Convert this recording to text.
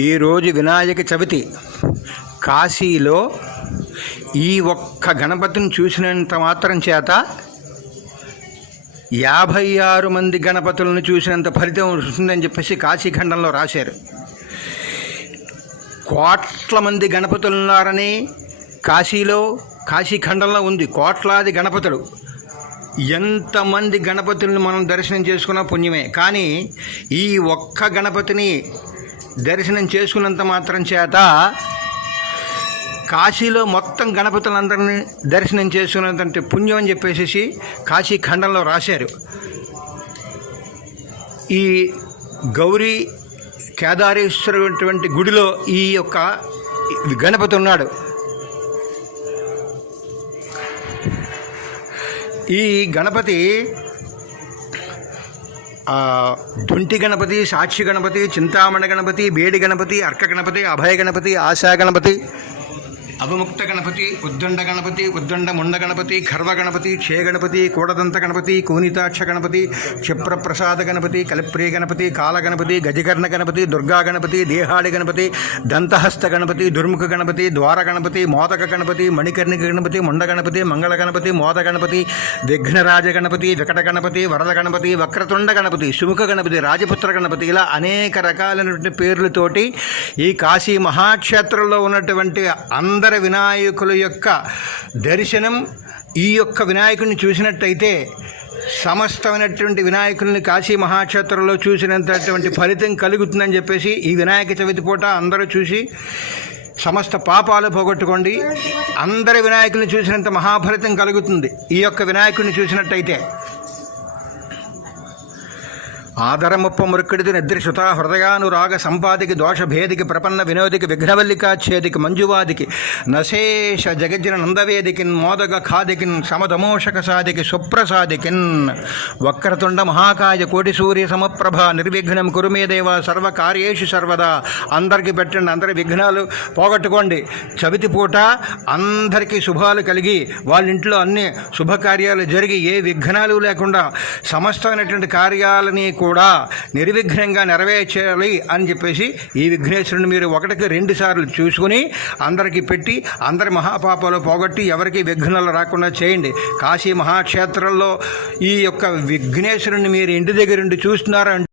ఈరోజు వినాయక చవితి. కాశీలో ఈ ఒక్క గణపతిని చూసినంత మాత్రం చేత 56 మంది గణపతులను చూసినంత ఫలితం వస్తుందని చెప్పేసి కాశీఖండంలో రాశారు. కోట్ల మంది గణపతులు ఉన్నారని కాశీఖండంలో ఉంది. కోట్లాది గణపతులు. ఎంతమంది గణపతులను మనం దర్శనం చేసుకున్న పుణ్యమే. కానీ ఈ ఒక్క గణపతిని దర్శనం చేసుకున్నంత మాత్రం చేత కాశీలో మొత్తం గణపతులందరినీ దర్శనం చేసుకున్నంత పుణ్యం అని చెప్పేసి కాశీఖండంలో రాశారు. ఈ గౌరీ కేదారేశ్వరటువంటి గుడిలో ఈ యొక్క గణపతి ఉన్నాడు. ఈ గణపతి దొంటి గణపతి, సాక్షి గణపతి, చింతామణి గణపతి, బేడి గణపతి, అర్క గణపతి, అభయ గణపతి, ఆశా గణపతి, అవముక్త గణపతి, ఉద్దండ గణపతి, ఉద్దండ ముండ గణపతి, ఖర్వ గణపతి, క్షయ గణపతి, కూడదంత గణపతి, కూనితాక్ష గణపతి, క్షిప్రప్రసాద గణపతి, కలిప్రియ గణపతి, కాల గణపతి, గజకర్ణ గణపతి, దుర్గా గణపతి, దేహాడి గణపతి, దంతహస్త గణపతి, దుర్ముఖ గణపతి, ద్వార గణపతి, మోదక గణపతి, మణికర్ణిక గణపతి, ముండ గణపతి, మంగళ గణపతి, మోద గణపతి, విఘ్నరాజ గణపతి, వికట గణపతి, వరద గణపతి, వక్రతుండ గణపతి, సుముఖ గణపతి, రాజపుత్ర గణపతి, ఇలా అనేక రకాలైనటువంటి పేర్లతోటి ఈ కాశీ మహాక్షేత్రంలో ఉన్నటువంటి అందరి వినాయకుల యొక్క దర్శనం, ఈ యొక్క వినాయకుడిని చూసినట్టయితే సమస్తమైనటువంటి వినాయకుల్ని కాశీ మహాక్షేత్రంలో చూసినంతటువంటి ఫలితం కలుగుతుందని చెప్పేసి ఈ వినాయక చవితి పూట అందరూ చూసి సమస్త పాపాలు పోగొట్టుకోండి. అందరి వినాయకుల్ని చూసినంత మహాఫలితం కలుగుతుంది ఈ యొక్క వినాయకుడిని చూసినట్టయితే. ఆదరముప్ప మురుక్కుడిది నిద్రిశుత హృదయానురాగ సంపాదికి దోషభేదికి ప్రపన్న వినోదికి విఘ్నవల్లికాచ్ఛేదికి మంజువాదికి నశేష జగజ్జన నందవేదికిన్ మోదగ ఖాదికిన్ సమదమోషక సాదికి సుప్రసాదికిన్ వక్రతుండ మహాకాయ కోటి సూర్య సమప్రభ నిర్విఘ్నం కురుమే దేవ సర్వకార్యేషు సర్వదా. అందరికీ పెట్టండి, అందరి విఘ్నాలు పోగొట్టుకోండి. చవితి పూట అందరికీ శుభాలు కలిగి వాళ్ళ ఇంట్లో అన్ని శుభకార్యాలు జరిగి ఏ విఘ్నాలు లేకుండా సమస్తమైనటువంటి కార్యాలని కూడా నిర్విఘ్నంగా నెరవేర్చాలి అని చెప్పేసి ఈ విఘ్నేశ్వరుని మీరు 1-2 సార్లు చూసుకుని అందరికీ పెట్టి అందరి మహాపాపాలు పోగొట్టి ఎవరికి విఘ్నాలు రాకుండా చేయండి. కాశీ మహాక్షేత్రంలో ఈ యొక్క విఘ్నేశ్వరుని మీరు ఇంటి దగ్గర నుండి చూస్తున్నారంటే